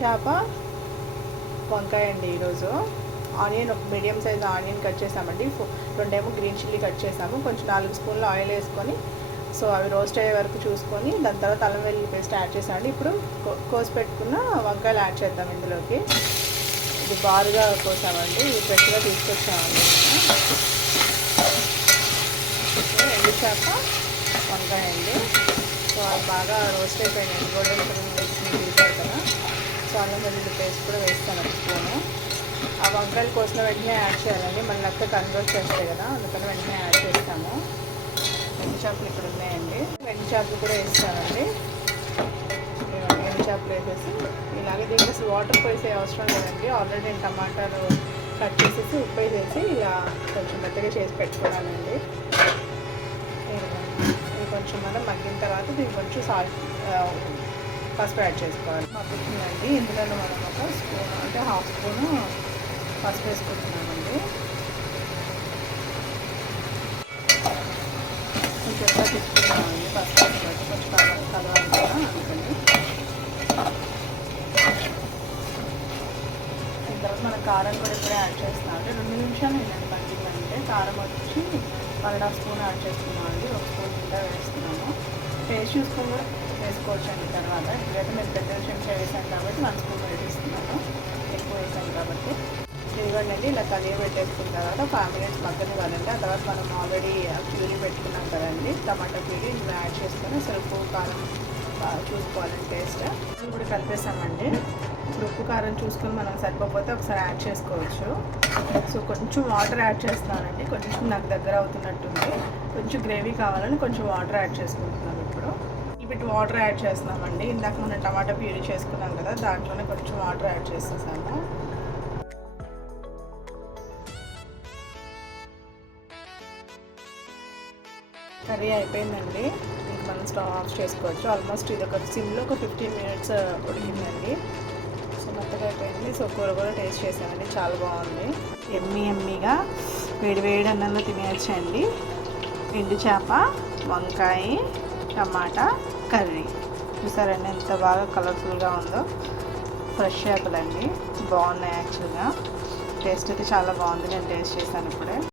చేప వంకాయ అండి ఈరోజు. ఆనియన్ ఒక మీడియం సైజ్ ఆనియన్ కట్ చేసామండి. రెండేమో గ్రీన్ చిల్లీ కట్ చేసాము. కొంచెం నాలుగు స్పూన్లు ఆయిల్ వేసుకొని సో అవి రోస్ట్ అయ్యే వరకు చూసుకొని దాని తర్వాత అల్లం వెల్లుల్లి పేస్ట్ యాడ్ చేసామండి. ఇప్పుడు కోసి పెట్టుకున్న వంకాయలు యాడ్ చేద్దాం ఇందులోకి. ఇది బారుగా కోసామండి. ఇది ఫ్రెష్గా తీసుకొచ్చామండి. ఎండు చేప వంకాయ అండి. సో అది బాగా రోస్ట్ అయిపోయింది గోల్డెన్ కలర్ వేసుకుని తీసారు కదా సో అల్లం వెల్లుల్లి పేస్ట్ కూడా వేస్తాను స్పూను ఆ వంకాయలు కోసిన వెంటనే యాడ్ చేయాలండి. మళ్ళీ అక్క కన్వర్ట్ చేస్తాయి కదా అందుకని వెంటనే యాడ్ చేస్తాము. వెండి చేపలు ఇక్కడ ఉన్నాయండి. వెండి చేపలు కూడా వేస్తానండి. ఇదిగోండి వెండి చేపలు వేసేసి ఇలాగే దీనికి అసలు వాటర్ పోసే అవసరం లేదండి. ఆల్రెడీ నేను టమాటాలు కట్ చేసేసి ఉప్పు వేసేసి ఇలా కొంచెం మెత్తగా చేసి పెట్టుకున్నానండి ఇది కొంచెం మనం మగ్గిన తర్వాత దీనికి కొంచెం సాల్ట్ పసుపు యాడ్ చేసుకోవాలి. మగ్గుతుందండి ఇందులో మనం ఒక స్పూన్ అంటే హాఫ్ స్పూను పసుపు వేసుకుంటున్నామండి. కొంచెం ఎక్కువ తీసుకుంటున్నామండి పసుపు వేసుకుంటే కొంచెం కలర్ కలవాలి కదా అనుకోండి తర్వాత మనం కారం కూడా ఇప్పుడే యాడ్ చేస్తున్నాం. అంటే రెండు నిమిషాలు ఏంటంటే పట్టిందంటే కారం వచ్చి one and half spoon add చేసుకున్నామండి. ఒక స్పూన్ కింద వేస్తున్నాము. టేస్ట్ చూసుకొని కూడా వేసుకోవచ్చు అండి తర్వాత. ఎందుకంటే మేము పెద్ద చెంచా వేసాం కాబట్టి వన్ స్పూన్ వేసేస్తున్నాను ఎక్కువ వేసాం కాబట్టి. ఇదిగోండి ఇలా కలిగి పెట్టేసుకున్న తర్వాత ఫైవ్ మినిట్స్ మగ్గని వాళ్ళండి ఆ తర్వాత మనం ఆల్రెడీ ప్యూరీ పెట్టుకున్నాం కదండి టమాటా ప్యూరీ. ఇందులో యాడ్ చేసుకొని అసలు ఉప్పు కారం చూసుకోవాలని చూసుకోవాలండి టేస్ట్ ఇప్పుడు కలిపేసామండి. ఇప్పుడు ఉప్పు కారం చూసుకొని మనం సరిపోతే ఒకసారి యాడ్ చేసుకోవచ్చు. సో కొంచెం వాటర్ యాడ్ చేస్తానండి కొంచెం నాకు దగ్గర అవుతున్నట్టుంది. కొంచెం గ్రేవీ కావాలని కొంచెం వాటర్ యాడ్ చేసుకుంటున్నాను ఇప్పుడు. బిట్ వాటర్ యాడ్ చేస్తున్నామండి. ఇందాక మనం టమాటా ప్యూరీ చేసుకున్నాం కదా దాంట్లోనే కొంచెం వాటర్ యాడ్ చేసేసాము. కర్రీ అయిపోయిందండి. ఇంక మనం స్టవ్ ఆఫ్ చేసుకోవచ్చు. ఆల్మోస్ట్ ఇది ఒక సిమ్లో ఒక ఫిఫ్టీన్ మినిట్స్ uh, ఉడికిందండి. సో మెత్తగా అయిపోయింది. సో కూర కూడా టేస్ట్ చేసామండి. చాలా బాగుంది. ఎమ్మి ఎమ్మిగా వేడి వేడి అన్నంలో తినేయచ్చండి. ఎండు చేప వంకాయ టమాటా కర్రీ. చూసారండి ఎంత బాగా కలర్ఫుల్గా ఉందో. ఫ్రెష్ చేపలండి బాగున్నాయి యాక్చువల్గా. టేస్ట్ అయితే చాలా బాగుంది. నేను టేస్ట్ చేశాను ఇప్పుడే.